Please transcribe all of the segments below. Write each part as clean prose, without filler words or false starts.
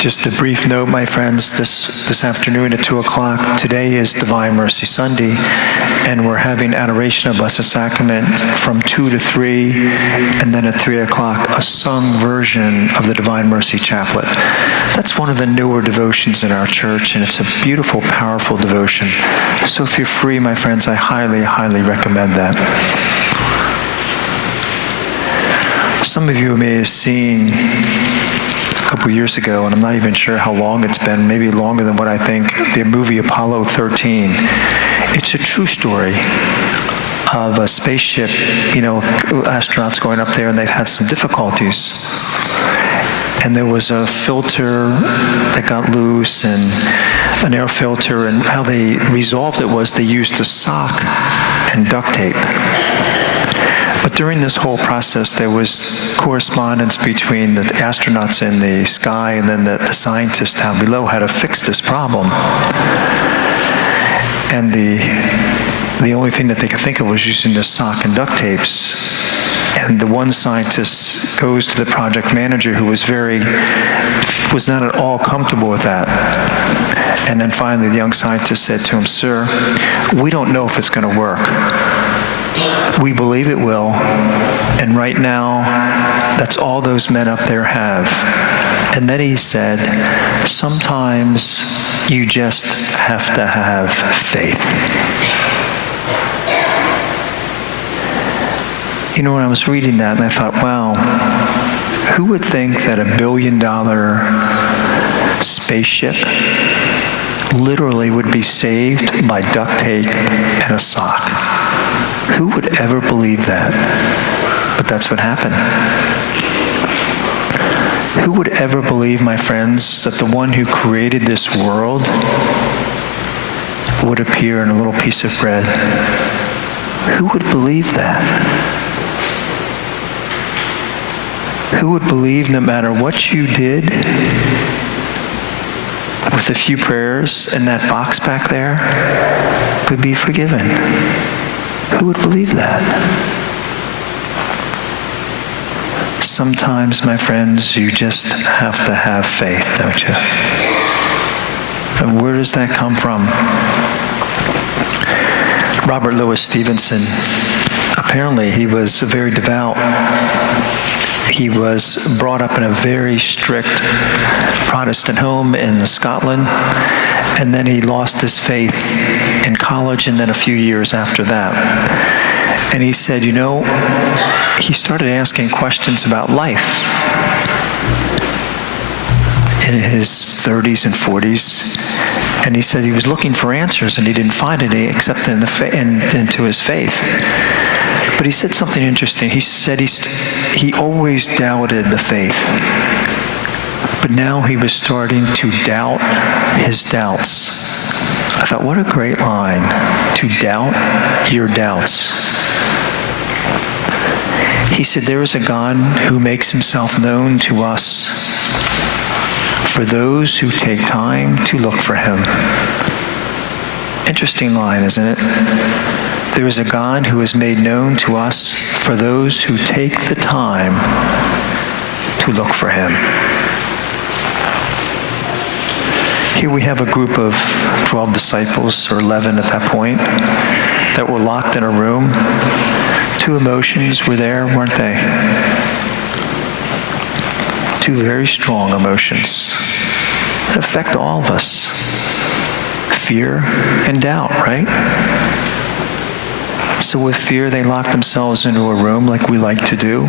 Just a brief note, my friends, this afternoon at 2 o'clock, today is Divine Mercy Sunday, and we're having Adoration of Blessed Sacrament from 2 to 3, and then at 3 o'clock, a sung version of the Divine Mercy Chaplet. That's one of the newer devotions in our church, and it's a beautiful, powerful devotion. So if you're free, my friends, I highly, highly recommend that. Some of you may have seen a couple years ago, and I'm not even sure how long it's been, maybe longer than what I think, the movie Apollo 13. It's a true story of a spaceship, astronauts going up there, and they've had some difficulties. And there was a filter that got loose, and an air filter, and how they resolved it was they used a sock and duct tape. But during this whole process, there was correspondence between the astronauts in the sky and then the scientists down below how to fix this problem. And the only thing that they could think of was using the sock and duct tapes. And the one scientist goes to the project manager, who was not at all comfortable with that. And then finally, the young scientist said to him, "Sir, we don't know if it's going to work. We believe it will, and right now, that's all those men up there have." And then he said, "Sometimes you just have to have faith." When I was reading that, and I thought, wow, who would think that $1 billion spaceship literally would be saved by duct tape and a sock? Who would ever believe that? But that's what happened. Who would ever believe, my friends, that the one who created this world would appear in a little piece of bread? Who would believe that? Who would believe no matter what you did, with a few prayers in that box back there, could be forgiven? Who would believe that? Sometimes, my friends, you just have to have faith, don't you? And where does that come from? Robert Louis Stevenson, apparently he was very devout. He was brought up in a very strict Protestant home in Scotland, and then he lost his faith in college, and then a few years after that. And he said, he started asking questions about life in his 30s and 40s, and he said he was looking for answers, and he didn't find any except into his faith. But he said something interesting. He said he always doubted the faith, but now he was starting to doubt his doubts. I thought, what a great line, to doubt your doubts. He said, there is a God who makes himself known to us for those who take time to look for him. Interesting line, isn't it? There is a God who is made known to us for those who take the time to look for him. Here we have a group of 12 disciples, or 11 at that point, that were locked in a room. Two emotions were there, weren't they? Two very strong emotions that affect all of us. Fear and doubt, right? So with fear, they lock themselves into a room like we like to do.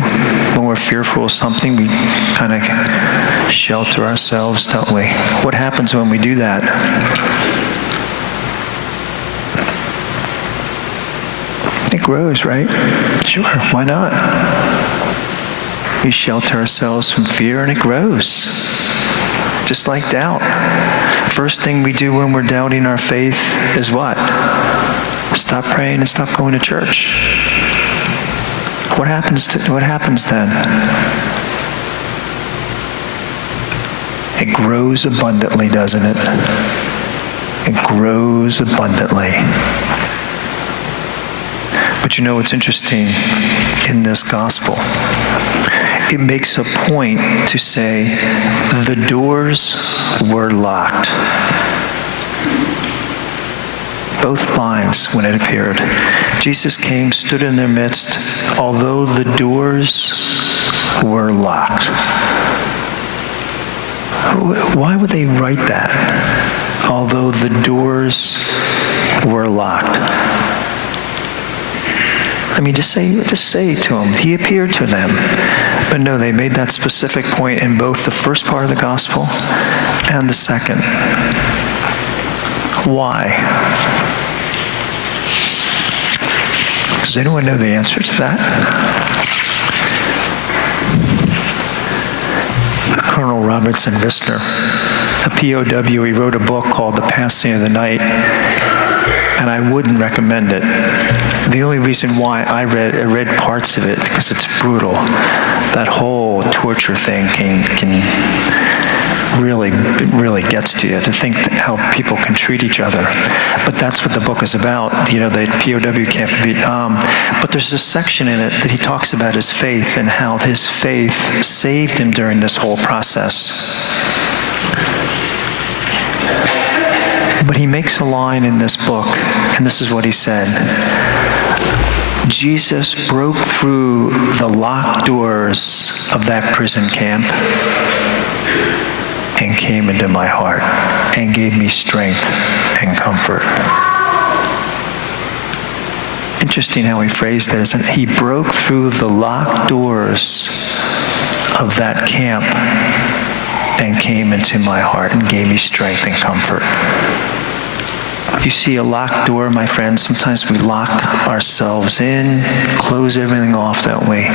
When we're fearful of something, we kind of shelter ourselves, don't we? What happens when we do that? It grows, right? Sure, why not? We shelter ourselves from fear and it grows. Just like doubt. First thing we do when we're doubting our faith is what? Stop praying and stop going to church. What happens then? It grows abundantly, doesn't it? It grows abundantly. But what's interesting in this gospel it makes a point to say the doors were locked. Both lines when it appeared. Jesus came, stood in their midst, although the doors were locked. Why would they write that? Although the doors were locked. I mean, just say to them, he appeared to them. But no, they made that specific point in both the first part of the gospel and the second. Why? Does anyone know the answer to that? Colonel Robertson Vissner, a POW, he wrote a book called The Passing of the Night, and I wouldn't recommend it. The only reason why I read parts of it because it's brutal. That whole torture thing can really gets to you, to think how people can treat each other. But that's what the book is about, the POW camp in Vietnam. But there's a section in it that he talks about his faith and how his faith saved him during this whole process. But he makes a line in this book, and this is what he said. Jesus broke through the locked doors of that prison camp and came into my heart and gave me strength and comfort. Interesting how he phrased it, isn't it? He broke through the locked doors of that camp and came into my heart and gave me strength and comfort. You see a locked door, my friends, sometimes we lock ourselves in, close everything off, don't we?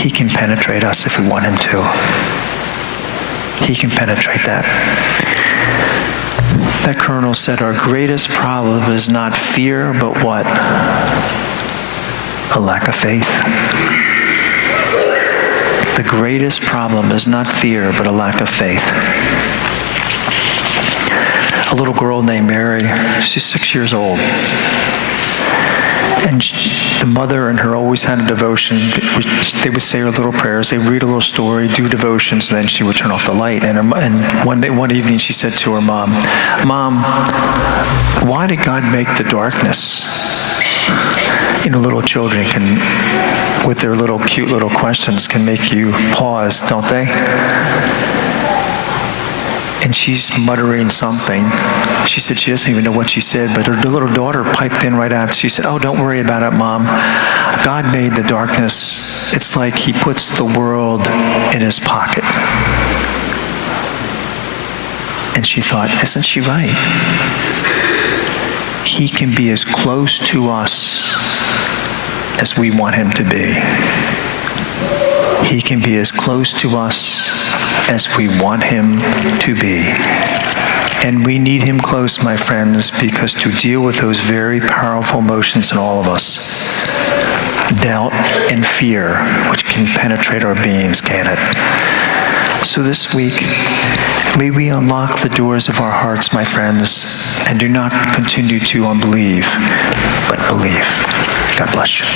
He can penetrate us if we want him to. He can penetrate that. That colonel said, our greatest problem is not fear, but what? A lack of faith. The greatest problem is not fear, but a lack of faith. A little girl named Mary, she's 6 years old. And the mother and her always had a devotion. They would say her little prayers. They read a little story, do devotions, and then she would turn off the light. And one evening she said to her mom, "Mom, why did God make the darkness?" Little children can, with their little cute little questions, can make you pause, don't they? And she's muttering something. She said she doesn't even know what she said, but her little daughter piped in right out. She said, "Oh, don't worry about it, Mom. God made the darkness. It's like he puts the world in his pocket." And she thought, isn't she right? He can be as close to us as we want him to be. He can be as close to us as we want him to be. And we need him close, my friends, because to deal with those very powerful emotions in all of us, doubt and fear, which can penetrate our beings, can it? So this week, may we unlock the doors of our hearts, my friends, and do not continue to unbelieve, but believe. God bless you.